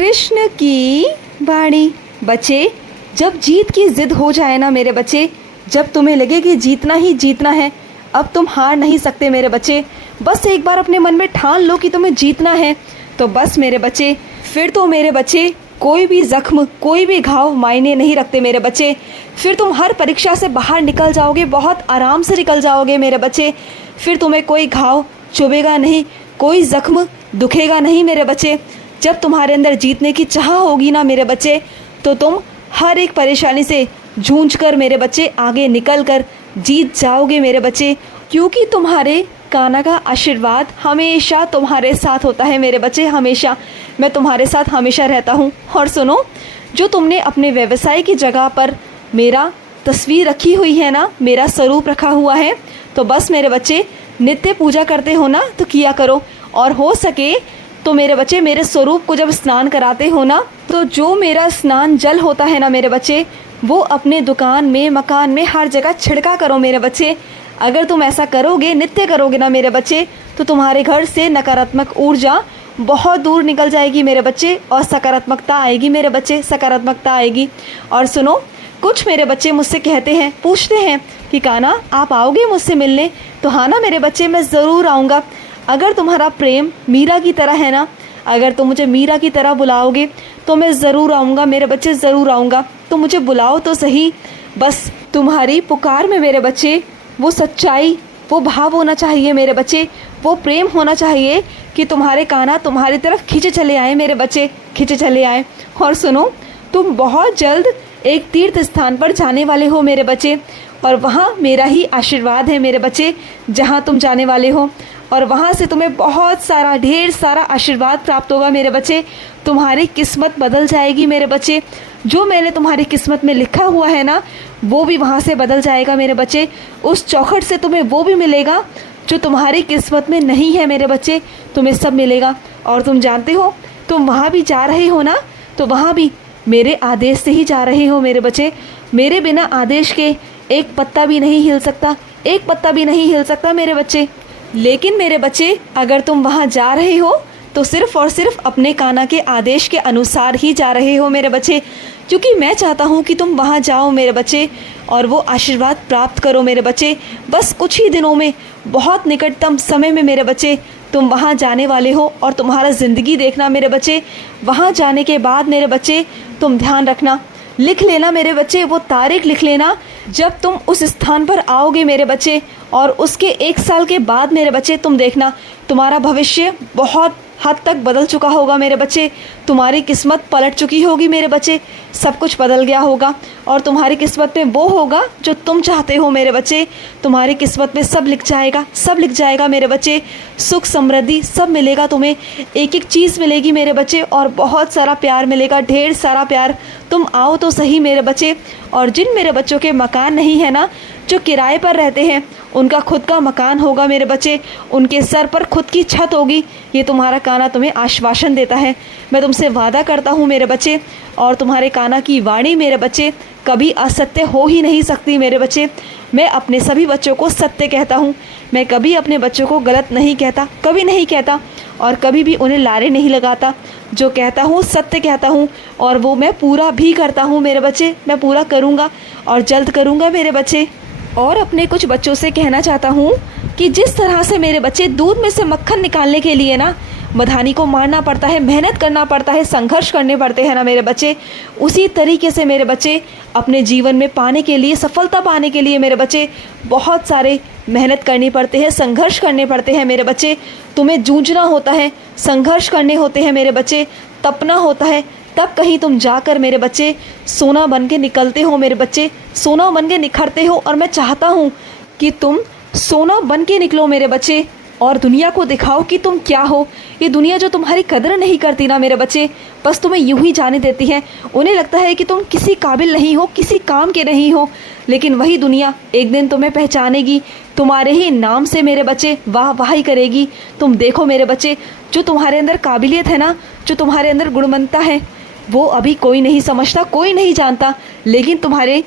कृष्ण की वाणी। बच्चे, जब जीत की जिद हो जाए ना मेरे बच्चे, जब तुम्हें लगे कि जीतना ही जीतना है, अब तुम हार नहीं सकते मेरे बच्चे, बस एक बार अपने मन में ठान लो कि तुम्हें जीतना है, तो बस मेरे बच्चे, फिर तो मेरे बच्चे कोई भी ज़ख्म, कोई भी घाव मायने नहीं रखते मेरे बच्चे। फिर तुम हर परीक्षा से बाहर निकल जाओगे, बहुत आराम से निकल जाओगे मेरे बच्चे। फिर तुम्हें कोई घाव चुभेगा नहीं, कोई ज़ख्म दुखेगा नहीं मेरे बच्चे। जब तुम्हारे अंदर जीतने की चाह होगी ना मेरे बच्चे, तो तुम हर एक परेशानी से जूझ कर मेरे बच्चे आगे निकल कर जीत जाओगे मेरे बच्चे, क्योंकि तुम्हारे कान्हा का आशीर्वाद हमेशा तुम्हारे साथ होता है मेरे बच्चे। हमेशा मैं तुम्हारे साथ हमेशा रहता हूँ। और सुनो, जो तुमने अपने व्यवसाय की जगह पर मेरा तस्वीर रखी हुई है ना, मेरा स्वरूप रखा हुआ है, तो बस मेरे बच्चे नित्य पूजा करते हो ना, तो किया करो। और हो सके तो मेरे बच्चे मेरे स्वरूप को जब स्नान कराते हो ना, तो जो मेरा स्नान जल होता है ना मेरे बच्चे, वो अपने दुकान में, मकान में, हर जगह छिड़का करो मेरे बच्चे। अगर तुम ऐसा करोगे, नित्य करोगे ना मेरे बच्चे, तो तुम्हारे घर से नकारात्मक ऊर्जा बहुत दूर निकल जाएगी मेरे बच्चे, और सकारात्मकता आएगी मेरे बच्चे, सकारात्मकता आएगी। और सुनो, कुछ मेरे बच्चे मुझसे कहते हैं, पूछते हैं कि कान्हा आप आओगे मुझसे मिलने? तो हाँ ना मेरे बच्चे, मैं ज़रूर आऊँगा। अगर तुम्हारा प्रेम मीरा की तरह है ना, अगर तुम मुझे मीरा की तरह बुलाओगे तो मैं ज़रूर आऊँगा मेरे बच्चे, ज़रूर आऊँगा। तो मुझे बुलाओ तो सही, बस तुम्हारी पुकार में मेरे बच्चे वो सच्चाई, वो भाव होना चाहिए मेरे बच्चे, वो प्रेम होना चाहिए कि तुम्हारे कान्हा तुम्हारी तरफ खींचे चले आए मेरे बच्चे, खींचे चले आए। और सुनो, तुम बहुत जल्द एक तीर्थ स्थान पर जाने वाले हो मेरे बच्चे, और वहाँ मेरा ही आशीर्वाद है मेरे बच्चे, जहाँ तुम जाने वाले हो, और वहाँ से तुम्हें बहुत सारा, ढेर सारा आशीर्वाद प्राप्त होगा मेरे बच्चे। तुम्हारी किस्मत बदल जाएगी मेरे बच्चे। जो मैंने तुम्हारी किस्मत में लिखा हुआ है ना, वो भी वहाँ से बदल जाएगा मेरे बच्चे। उस चौखट से तुम्हें वो भी मिलेगा जो तुम्हारी किस्मत में नहीं है मेरे बच्चे, तुम्हें सब मिलेगा। और तुम जानते हो, तुम वहाँ भी जा रहे हो ना, तो वहाँ भी मेरे आदेश से ही जा रहे हो मेरे बच्चे। मेरे बिना आदेश के एक पत्ता भी नहीं हिल सकता, एक पत्ता भी नहीं हिल सकता मेरे बच्चे। लेकिन मेरे बच्चे, अगर तुम वहाँ जा रहे हो तो सिर्फ़ और सिर्फ अपने कान्हा के आदेश के अनुसार ही जा रहे हो मेरे बच्चे, क्योंकि मैं चाहता हूँ कि तुम वहाँ जाओ मेरे बच्चे और वो आशीर्वाद प्राप्त करो मेरे बच्चे। बस कुछ ही दिनों में, बहुत निकटतम समय में मेरे बच्चे तुम वहाँ जाने वाले हो, और तुम्हारा ज़िंदगी देखना मेरे बच्चे। वहाँ जाने के बाद मेरे बच्चे तुम ध्यान रखना, लिख लेना मेरे बच्चे, वो तारीख लिख लेना जब तुम उस स्थान पर आओगे मेरे बच्चे। और उसके 1 साल के बाद मेरे बच्चे तुम देखना, तुम्हारा भविष्य बहुत हद तक बदल चुका होगा मेरे बच्चे। तुम्हारी किस्मत पलट चुकी होगी मेरे बच्चे, सब कुछ बदल गया होगा, और तुम्हारी किस्मत में वो होगा जो तुम चाहते हो मेरे बच्चे। तुम्हारी किस्मत में सब लिख जाएगा, सब लिख जाएगा मेरे बच्चे। सुख समृद्धि सब मिलेगा तुम्हें, एक एक चीज़ मिलेगी मेरे बच्चे, और बहुत सारा प्यार मिलेगा, ढेर सारा प्यार। तुम आओ तो सही मेरे बच्चे। और जिन मेरे बच्चों के मकान नहीं है ना, जो किराए पर रहते हैं, उनका खुद का मकान होगा मेरे बच्चे, उनके सर पर खुद की छत होगी। ये तुम्हारा कान्हा तुम्हें आश्वासन देता है, मैं तुमसे वादा करता हूँ मेरे बच्चे। और तुम्हारे कान्हा की वाणी मेरे बच्चे कभी असत्य हो ही नहीं सकती मेरे बच्चे। मैं अपने सभी बच्चों को सत्य कहता हूँ, मैं कभी अपने बच्चों को गलत नहीं कहता, कभी नहीं कहता, और कभी भी उन्हें लारे नहीं लगाता। जो कहता हूँ सत्य कहता हूँ, और वो मैं पूरा भी करता हूँ मेरे बच्चे। मैं पूरा करूँगा और जल्द करूँगा मेरे बच्चे। और अपने कुछ बच्चों से कहना चाहता हूँ कि जिस तरह से मेरे बच्चे दूध में से मक्खन निकालने के लिए ना मधानी को मारना पड़ता है, मेहनत करना पड़ता है, संघर्ष करने पड़ते हैं ना मेरे बच्चे, उसी तरीके से मेरे बच्चे अपने जीवन में पाने के लिए, सफलता पाने के लिए मेरे बच्चे बहुत सारे मेहनत करनी पड़ते हैं, संघर्ष करने पड़ते हैं मेरे बच्चे। तुम्हें जूझना होता है, संघर्ष करने होते हैं मेरे बच्चे, तपना होता है, तब कहीं तुम जाकर मेरे बच्चे सोना बन के निकलते हो मेरे बच्चे, सोना बन के निखरते हो। और मैं चाहता हूँ कि तुम सोना बन के निकलो मेरे बच्चे, और दुनिया को दिखाओ कि तुम क्या हो। ये दुनिया जो तुम्हारी कदर नहीं करती ना मेरे बच्चे, बस तुम्हें यूं ही जाने देती है। उन्हें लगता है कि तुम किसी काबिल नहीं हो, किसी काम के नहीं हो, लेकिन वही दुनिया एक दिन तुम्हें पहचानेगी, तुम्हारे ही नाम से मेरे बच्चे वाह वाही करेगी। तुम देखो मेरे बच्चे, जो तुम्हारे अंदर काबिलियत है ना, जो तुम्हारे अंदर गुणवत्ता है, वो अभी कोई नहीं समझता, कोई नहीं जानता, लेकिन तुम्हारे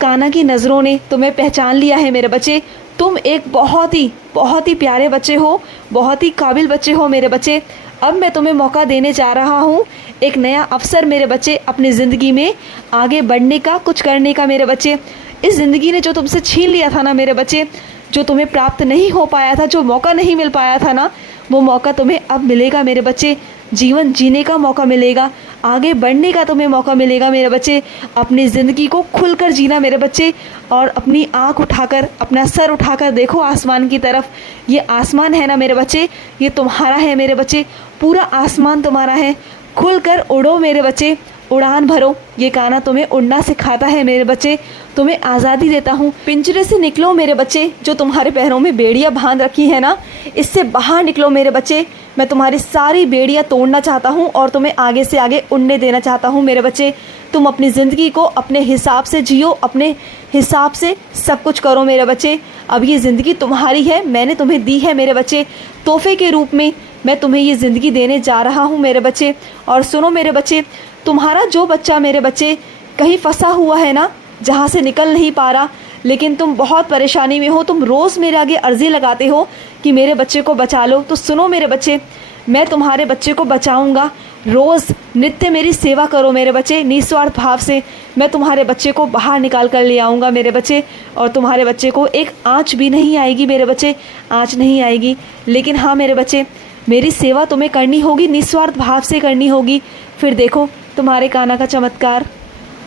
कान्हा की नज़रों ने तुम्हें पहचान लिया है मेरे बच्चे। तुम एक बहुत ही प्यारे बच्चे हो, बहुत ही काबिल बच्चे हो मेरे बच्चे। अब मैं तुम्हें मौका देने जा रहा हूँ, एक नया अवसर मेरे बच्चे अपनी ज़िंदगी में आगे बढ़ने का, कुछ करने का मेरे बच्चे। इस ज़िंदगी ने जो तुमसे छीन लिया था ना मेरे बच्चे, जो तुम्हें प्राप्त नहीं हो पाया था, जो मौका नहीं मिल पाया था ना, वो मौका तुम्हें अब मिलेगा मेरे बच्चे। जीवन जीने का मौका मिलेगा, आगे बढ़ने का तुम्हें मौका मिलेगा मेरे बच्चे। अपनी ज़िंदगी को खुलकर जीना मेरे बच्चे, और अपनी आँख उठाकर, अपना सर उठाकर देखो आसमान की तरफ। ये आसमान है ना मेरे बच्चे, ये तुम्हारा है मेरे बच्चे, पूरा आसमान तुम्हारा है। खुलकर उड़ो मेरे बच्चे, उड़ान भरो। ये गाना तुम्हें उड़ना सिखाता है मेरे बच्चे, तुम्हें आज़ादी देता हूँ। पिंजरे से निकलो मेरे बच्चे, जो तुम्हारे पैरों में बेड़ियाँ बांध रखी है ना, इससे बाहर निकलो मेरे बच्चे। मैं तुम्हारी सारी बेड़ियाँ तोड़ना चाहता हूँ और तुम्हें आगे से आगे उड़ने देना चाहता हूँ मेरे बच्चे। तुम अपनी ज़िंदगी को अपने हिसाब से जियो, अपने हिसाब से सब कुछ करो मेरे बच्चे। अब ये ज़िंदगी तुम्हारी है, मैंने तुम्हें दी है मेरे बच्चे, तोहफे के रूप में मैं तुम्हें ये ज़िंदगी देने जा रहा हूँ मेरे बच्चे। और सुनो मेरे बच्चे, तुम्हारा जो बच्चा मेरे बच्चे कहीं फंसा हुआ है ना, जहाँ से निकल नहीं पा रहा, लेकिन तुम बहुत परेशानी में हो, तुम रोज़ मेरे आगे अर्ज़ी लगाते हो कि मेरे बच्चे को बचा लो, तो सुनो मेरे बच्चे, मैं तुम्हारे बच्चे को बचाऊंगा। रोज़ नित्य मेरी सेवा करो मेरे बच्चे, निस्वार्थ भाव से। मैं तुम्हारे बच्चे को बाहर निकाल कर ले आऊँगा मेरे बच्चे, और तुम्हारे बच्चे को एक आँच भी नहीं आएगी मेरे बच्चे, आँच नहीं आएगी। लेकिन हाँ मेरे बच्चे, मेरी सेवा तुम्हें करनी होगी, निस्वार्थ भाव से करनी होगी। फिर देखो तुम्हारे कान्हा का चमत्कार।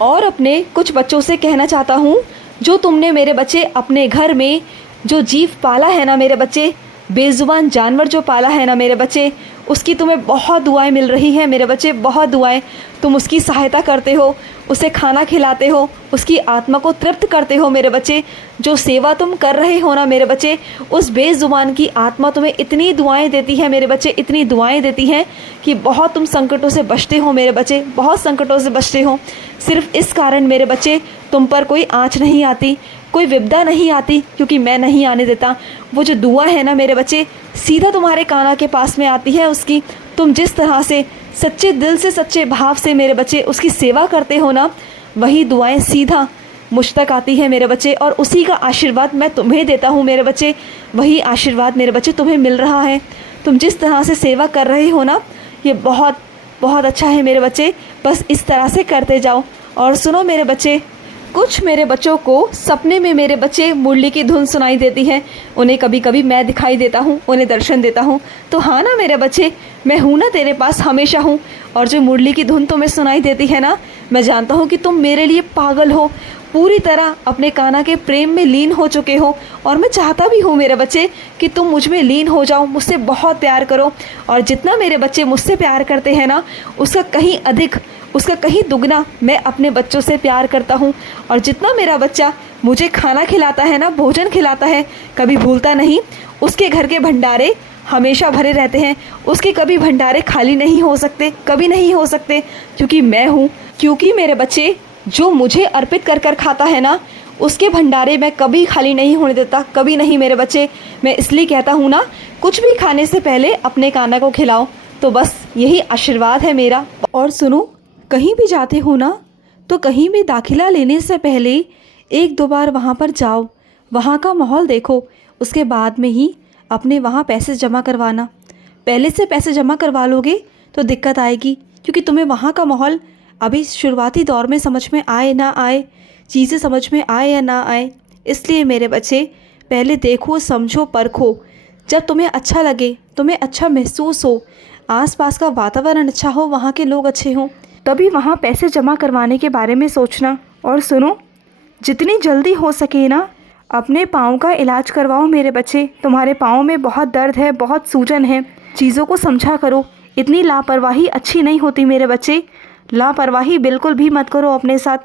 और अपने कुछ बच्चों से कहना चाहता हूँ, जो तुमने मेरे बच्चे अपने घर में जो जीव पाला है ना मेरे बच्चे, बेजुबान जानवर जो पाला है ना मेरे बच्चे, उसकी तुम्हें बहुत दुआएं मिल रही हैं मेरे बच्चे, बहुत दुआएं। तुम उसकी सहायता करते हो, उसे खाना खिलाते हो, उसकी आत्मा को तृप्त करते हो मेरे बच्चे। जो सेवा तुम कर रहे हो ना मेरे बच्चे, उस बेजुबान की आत्मा तुम्हें इतनी दुआएं देती है मेरे बच्चे, इतनी दुआएं देती हैं कि बहुत तुम संकटों से बचते हो मेरे बच्चे, बहुत संकटों से बचते हो। सिर्फ इस कारण मेरे बच्चे तुम पर कोई आँच नहीं आती, कोई विपदा नहीं आती, क्योंकि मैं नहीं आने देता। वो जो दुआ है ना मेरे बच्चे, सीधा तुम्हारे कान्हा के पास में आती है उसकी। तुम जिस तरह से सच्चे दिल से, सच्चे भाव से मेरे बच्चे उसकी सेवा करते हो ना, वही दुआएं सीधा मुझ तक आती है मेरे बच्चे, और उसी का आशीर्वाद मैं तुम्हें देता हूँ मेरे बच्चे। वही आशीर्वाद मेरे बच्चे तुम्हें मिल रहा है। तुम जिस तरह से सेवा कर रहे हो ना, ये बहुत बहुत अच्छा है मेरे बच्चे, बस इस तरह से करते जाओ। और सुनो मेरे बच्चे, कुछ मेरे बच्चों को सपने में मेरे बच्चे मुरली की धुन सुनाई देती है, उन्हें कभी कभी मैं दिखाई देता हूँ, उन्हें दर्शन देता हूँ। तो हाँ ना मेरे बच्चे, मैं हूँ ना तेरे पास, हमेशा हूँ। और जो मुरली की धुन तुम्हें सुनाई देती है ना, मैं जानता हूँ कि तुम मेरे लिए पागल हो, पूरी तरह अपने कान्हा के प्रेम में लीन हो चुके हो। और मैं चाहता भी हूँ मेरे बच्चे कि तुम मुझ में लीन हो जाओ, मुझसे बहुत प्यार करो। और जितना मेरे बच्चे मुझसे प्यार करते हैं ना, उसका कहीं अधिक, उसका कहीं दुगना मैं अपने बच्चों से प्यार करता हूँ। और जितना मेरा बच्चा मुझे खाना खिलाता है ना, भोजन खिलाता है, कभी भूलता नहीं, उसके घर के भंडारे हमेशा भरे रहते हैं, उसके कभी भंडारे खाली नहीं हो सकते, कभी नहीं हो सकते, क्योंकि मैं हूँ। क्योंकि मेरे बच्चे जो मुझे अर्पित कर कर खाता है ना, उसके भंडारे मैं कभी खाली नहीं होने देता, कभी नहीं मेरे बच्चे। मैं इसलिए कहता हूँ ना, कुछ भी खाने से पहले अपने कान्हा को खिलाओ, तो बस यही आशीर्वाद है मेरा। और सुनो, कहीं भी जाते हो ना, तो कहीं भी दाखिला लेने से पहले एक दो बार वहाँ पर जाओ, वहाँ का माहौल देखो, उसके बाद में ही अपने वहाँ पैसे जमा करवाना। पहले से पैसे जमा करवा लोगे तो दिक्कत आएगी, क्योंकि तुम्हें वहाँ का माहौल अभी शुरुआती दौर में समझ में आए ना आए, चीज़ें समझ में आए या ना आए। इसलिए मेरे बच्चे, पहले देखो, समझो, परखो। जब तुम्हें अच्छा लगे, तुम्हें अच्छा महसूस हो, आसपास का वातावरण अच्छा हो, वहाँ के लोग अच्छे हों, तभी वहाँ पैसे जमा करवाने के बारे में सोचना। और सुनो, जितनी जल्दी हो सके ना, अपने पाँव का इलाज करवाओ मेरे बच्चे। तुम्हारे पाँव में बहुत दर्द है, बहुत सूजन है, चीज़ों को समझा करो। इतनी लापरवाही अच्छी नहीं होती मेरे बच्चे, लापरवाही बिल्कुल भी मत करो अपने साथ।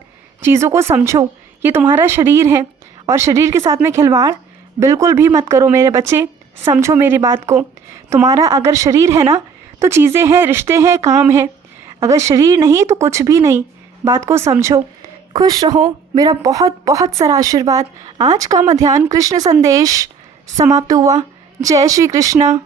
चीज़ों को समझो, ये तुम्हारा शरीर है, और शरीर के साथ में खिलवाड़ बिल्कुल भी मत करो मेरे बच्चे। समझो मेरी बात को। तुम्हारा अगर शरीर है ना, तो चीज़ें हैं, रिश्ते हैं, काम है। अगर शरीर नहीं तो कुछ भी नहीं। बात को समझो। खुश रहो। मेरा बहुत बहुत सारा आशीर्वाद। आज का मध्याह्न कृष्ण संदेश समाप्त हुआ। जय श्री कृष्णा।